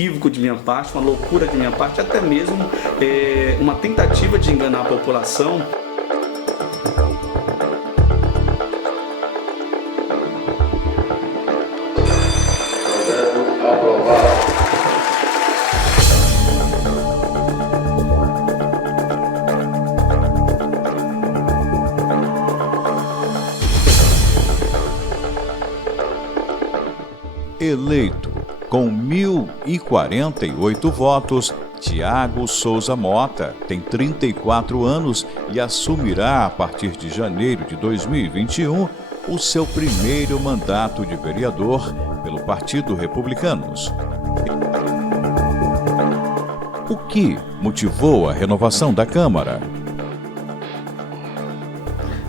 equívoco de minha parte, uma loucura de minha parte, até mesmo uma tentativa de enganar a população. Eleito com 1.048 votos, Tiago Souza Mota tem 34 anos e assumirá, a partir de janeiro de 2021, o seu primeiro mandato de vereador pelo Partido Republicanos. O que motivou a renovação da Câmara?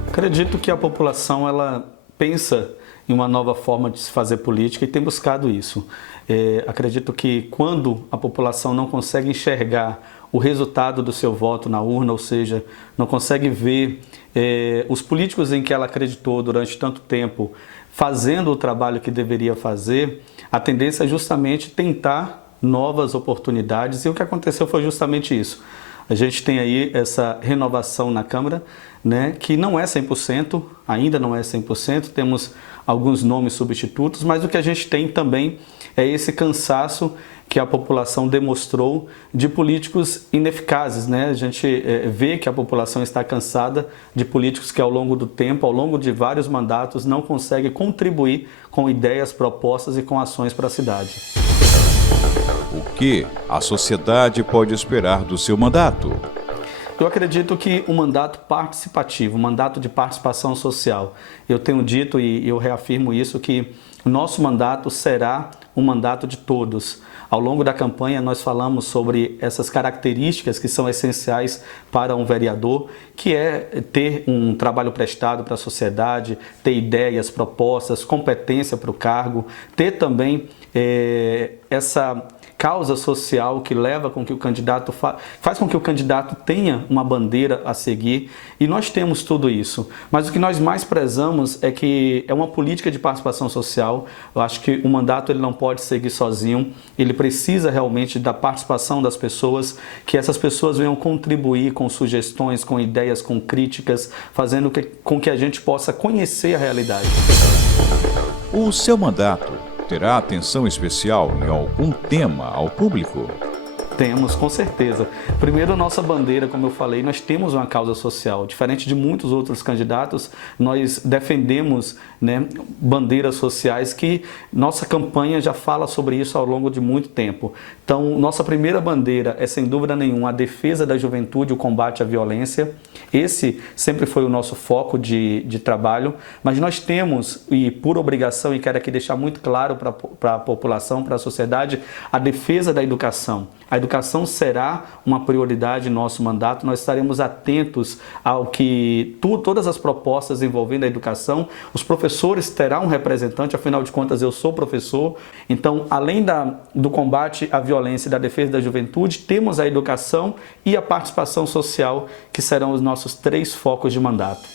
Acredito que a população ela pensa em uma nova forma de se fazer política e tem buscado isso. Acredito que quando a população não consegue enxergar o resultado do seu voto na urna, ou seja, não consegue ver os políticos em que ela acreditou durante tanto tempo fazendo o trabalho que deveria fazer, a tendência é justamente tentar novas oportunidades, e o que aconteceu foi justamente isso. A gente tem aí essa renovação na Câmara, né, que não é 100%, ainda não é 100%, temos alguns nomes substitutos, mas o que a gente tem também é esse cansaço que a população demonstrou de políticos ineficazes, né? A gente vê que a população está cansada de políticos que ao longo do tempo, ao longo de vários mandatos, não conseguem contribuir com ideias, propostas e com ações para a cidade. O que a sociedade pode esperar do seu mandato? Eu acredito que um mandato participativo, um mandato de participação social. Eu tenho dito e eu reafirmo isso, que o nosso mandato será um mandato de todos. Ao longo da campanha nós falamos sobre essas características que são essenciais para um vereador, que é ter um trabalho prestado para a sociedade, ter ideias, propostas, competência para o cargo, ter também essa causa social que leva com que o candidato faz com que o candidato tenha uma bandeira a seguir, e nós temos tudo isso. Mas o que nós mais prezamos é que é uma política de participação social. Eu acho que o mandato ele não pode seguir sozinho, ele precisa realmente da participação das pessoas, que essas pessoas venham contribuir com sugestões, com ideias, com críticas, fazendo com que a gente possa conhecer a realidade. O seu mandato terá atenção especial em algum tema ao público? Temos, com certeza. Primeiro, nossa bandeira, como eu falei, nós temos uma causa social. Diferente de muitos outros candidatos, nós defendemos, né, bandeiras sociais que nossa campanha já fala sobre isso ao longo de muito tempo. Então, nossa primeira bandeira é, sem dúvida nenhuma, a defesa da juventude, o combate à violência. Esse sempre foi o nosso foco de trabalho, mas nós temos, e por obrigação, e quero aqui deixar muito claro para a população, para a sociedade, a defesa da educação. A educação será uma prioridade em nosso mandato, nós estaremos atentos ao que todas as propostas envolvendo a educação, os professores terão um representante, afinal de contas eu sou professor, então além do combate à violência e da defesa da juventude, temos a educação e a participação social, que serão os nossos 3 focos de mandato.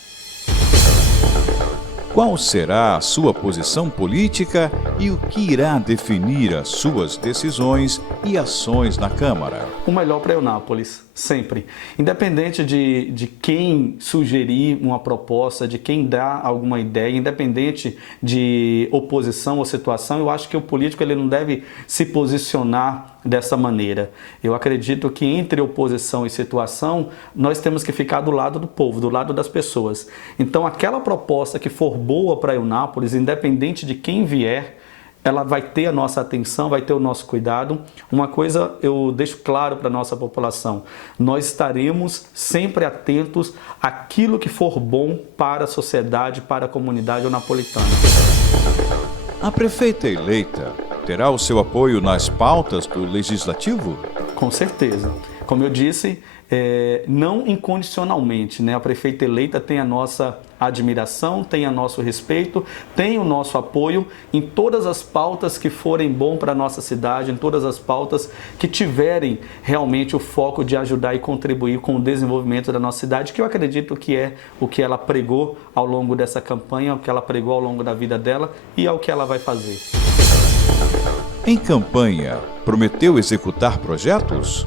Qual será a sua posição política e o que irá definir as suas decisões e ações na Câmara? O melhor para Eunápolis, sempre. Independente de quem sugerir uma proposta, de quem dá alguma ideia, independente de oposição ou situação, eu acho que o político ele não deve se posicionar dessa maneira. Eu acredito que entre oposição e situação, nós temos que ficar do lado do povo, do lado das pessoas. Então, aquela proposta que for boa para Eunápolis, independente de quem vier, ela vai ter a nossa atenção, vai ter o nosso cuidado. Uma coisa eu deixo claro para a nossa população: nós estaremos sempre atentos àquilo que for bom para a sociedade, para a comunidade eunapolitana. A prefeita eleita terá o seu apoio nas pautas do Legislativo? Com certeza. Como eu disse, não incondicionalmente, né? A prefeita eleita tem a nossa admiração, tem o nosso respeito, tem o nosso apoio em todas as pautas que forem bom para a nossa cidade, em todas as pautas que tiverem realmente o foco de ajudar e contribuir com o desenvolvimento da nossa cidade, que eu acredito que é o que ela pregou ao longo dessa campanha, o que ela pregou ao longo da vida dela e é o que ela vai fazer. Em campanha, prometeu executar projetos?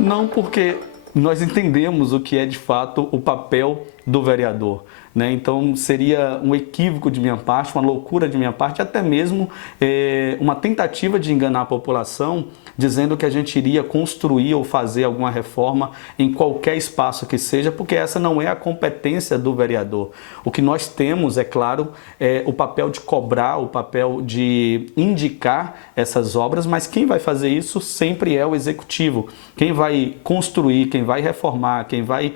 Não, porque nós entendemos o que é de fato o papel do vereador, né? Então seria um equívoco de minha parte, uma loucura de minha parte, até mesmo uma tentativa de enganar a população, dizendo que a gente iria construir ou fazer alguma reforma em qualquer espaço que seja, porque essa não é a competência do vereador. O que nós temos, é claro, é o papel de cobrar, o papel de indicar essas obras, mas quem vai fazer isso sempre é o executivo. Quem vai construir, quem vai reformar, quem vai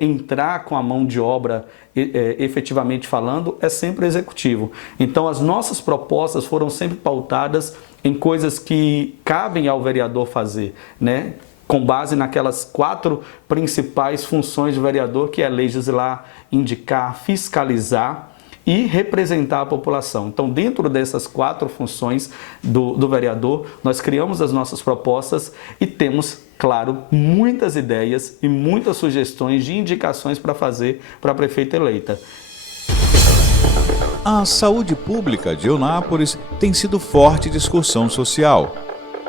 entrar com a mão de obra efetivamente falando, é sempre o executivo. Então as nossas propostas foram sempre pautadas em coisas que cabem ao vereador fazer, né? Com base naquelas 4 principais funções do vereador, que é legislar, indicar, fiscalizar e representar a população. Então, dentro dessas 4 funções do vereador, nós criamos as nossas propostas e temos, claro, muitas ideias e muitas sugestões de indicações para fazer para a prefeita eleita. A saúde pública de Eunápolis tem sido forte discussão social.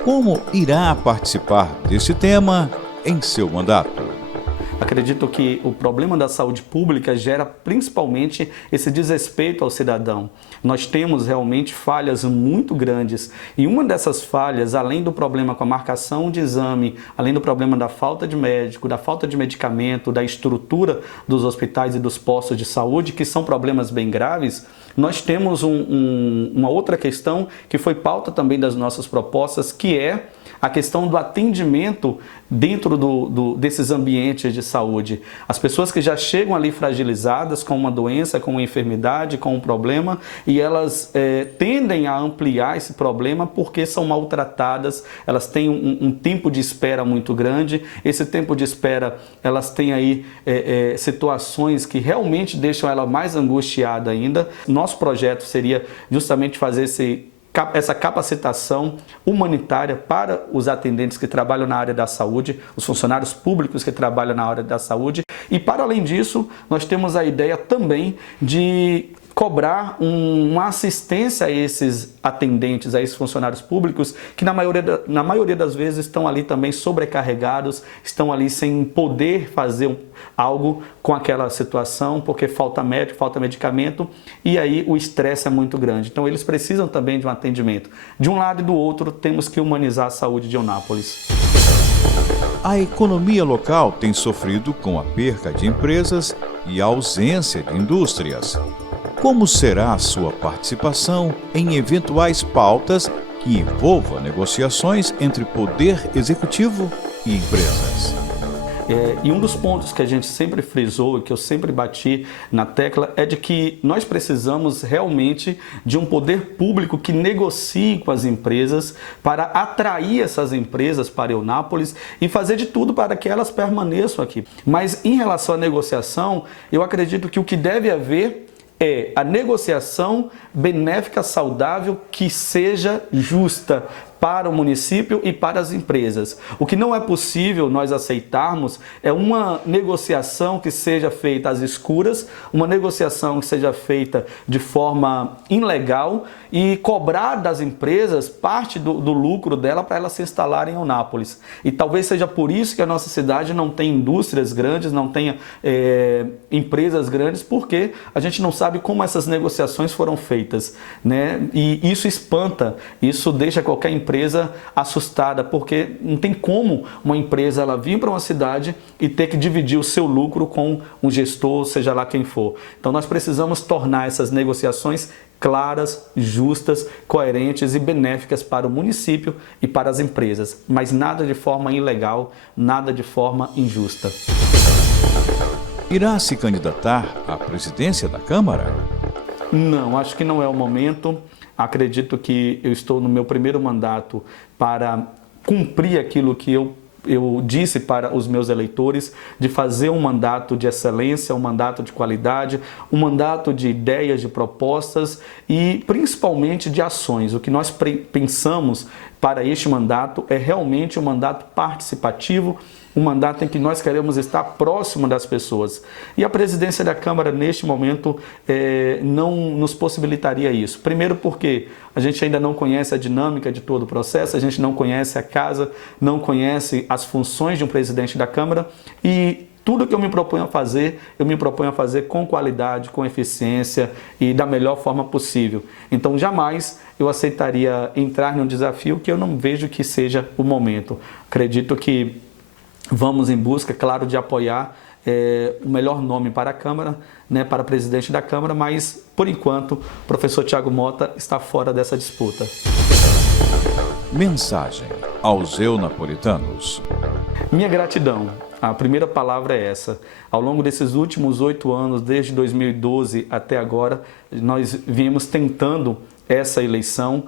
Como irá participar desse tema em seu mandato? Acredito que o problema da saúde pública gera principalmente esse desrespeito ao cidadão. Nós temos realmente falhas muito grandes e uma dessas falhas, além do problema com a marcação de exame, além do problema da falta de médico, da falta de medicamento, da estrutura dos hospitais e dos postos de saúde, que são problemas bem graves, nós temos uma outra questão que foi pauta também das nossas propostas, que é a questão do atendimento dentro desses ambientes de saúde. As pessoas que já chegam ali fragilizadas com uma doença, com uma enfermidade, com um problema, e elas tendem a ampliar esse problema porque são maltratadas, elas têm um tempo de espera muito grande. Esse tempo de espera, elas têm aí situações que realmente deixam ela mais angustiada ainda. Nosso projeto seria justamente fazer essa capacitação humanitária para os atendentes que trabalham na área da saúde, os funcionários públicos que trabalham na área da saúde. E para além disso, nós temos a ideia também de cobrar uma assistência a esses atendentes, a esses funcionários públicos, que na maioria das vezes estão ali também sobrecarregados, estão ali sem poder fazer algo com aquela situação, porque falta médico, falta medicamento, e aí o estresse é muito grande. Então eles precisam também de um atendimento. De um lado e do outro, temos que humanizar a saúde de Eunápolis. A economia local tem sofrido com a perca de empresas e a ausência de indústrias. Como será a sua participação em eventuais pautas que envolvam negociações entre poder executivo e empresas? E um dos pontos que a gente sempre frisou e que eu sempre bati na tecla é de que nós precisamos realmente de um poder público que negocie com as empresas para atrair essas empresas para Eunápolis e fazer de tudo para que elas permaneçam aqui. Mas em relação à negociação, eu acredito que o que deve haver é a negociação benéfica, saudável, que seja justa para o município e para as empresas. O que não é possível nós aceitarmos é uma negociação que seja feita às escuras, uma negociação que seja feita de forma ilegal e cobrar das empresas parte do lucro dela para elas se instalarem em Eunápolis. E talvez seja por isso que a nossa cidade não tem indústrias grandes, não tenha empresas grandes, porque a gente não sabe como essas negociações foram feitas, né? E isso espanta, isso deixa qualquer empresa assustada, porque não tem como uma empresa ela vir para uma cidade e ter que dividir o seu lucro com um gestor, seja lá quem for. Então nós precisamos tornar essas negociações claras, justas, coerentes e benéficas para o município e para as empresas, mas nada de forma ilegal, nada de forma injusta. Irá se candidatar à presidência da Câmara? Não, acho que não é o momento. Acredito que eu estou no meu primeiro mandato para cumprir aquilo que eu disse para os meus eleitores, de fazer um mandato de excelência, um mandato de qualidade, um mandato de ideias, de propostas e principalmente de ações. O que nós pensamos para este mandato é realmente um mandato participativo, um mandato em que nós queremos estar próximo das pessoas. E a presidência da Câmara, neste momento, não nos possibilitaria isso. Primeiro porque a gente ainda não conhece a dinâmica de todo o processo, a gente não conhece a casa, não conhece as funções de um presidente da Câmara e tudo que eu me proponho a fazer com qualidade, com eficiência e da melhor forma possível. Então, jamais eu aceitaria entrar num desafio que eu não vejo que seja o momento. Acredito que vamos em busca, claro, de apoiar o melhor nome para a Câmara, né, para presidente da Câmara, mas, por enquanto, o professor Thiago Mota está fora dessa disputa. Mensagem aos eunapolitanos. Minha gratidão. A primeira palavra é essa. Ao longo desses últimos 8 anos, desde 2012 até agora, nós viemos tentando essa eleição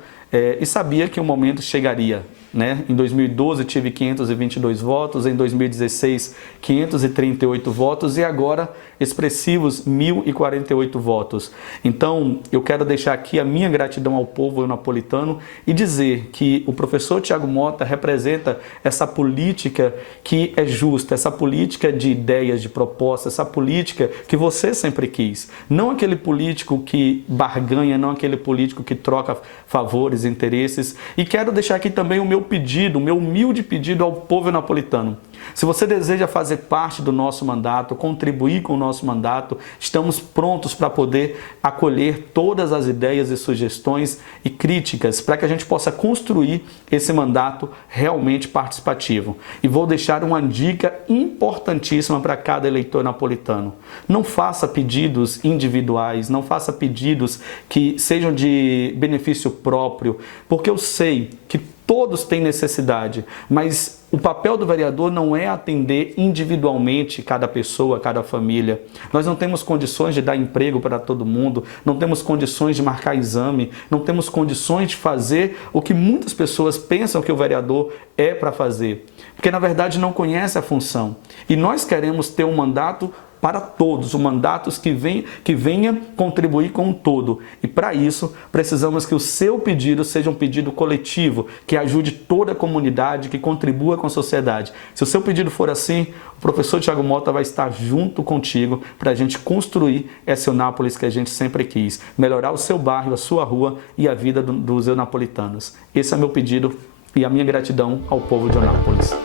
e sabia que o momento chegaria. Né? Em 2012 tive 522 votos, em 2016 538 votos e agora expressivos 1.048 votos. Então eu quero deixar aqui a minha gratidão ao povo eunapolitano e dizer que o professor Thiago Mota representa essa política que é justa, essa política de ideias, de propostas, essa política que você sempre quis. Não aquele político que barganha, não aquele político que troca favores, interesses. E quero deixar aqui também o meu pedido, o meu humilde pedido ao povo eunapolitano. Se você deseja fazer parte do nosso mandato, contribuir com o nosso mandato, estamos prontos para poder acolher todas as ideias e sugestões e críticas para que a gente possa construir esse mandato realmente participativo. E vou deixar uma dica importantíssima para cada eleitor napolitano. Não faça pedidos individuais, não faça pedidos que sejam de benefício próprio, porque eu sei que todos têm necessidade, mas o papel do vereador não é atender individualmente cada pessoa, cada família. Nós não temos condições de dar emprego para todo mundo, não temos condições de marcar exame, não temos condições de fazer o que muitas pessoas pensam que o vereador é para fazer, porque na verdade não conhece a função. E nós queremos ter um mandato para todos, o mandato que venha contribuir com o todo. E para isso, precisamos que o seu pedido seja um pedido coletivo, que ajude toda a comunidade, que contribua com a sociedade. Se o seu pedido for assim, o professor Thiago Mota vai estar junto contigo para a gente construir essa Eunápolis que a gente sempre quis. Melhorar o seu bairro, a sua rua e a vida dos eunapolitanos. Esse é meu pedido e a minha gratidão ao povo de Eunápolis.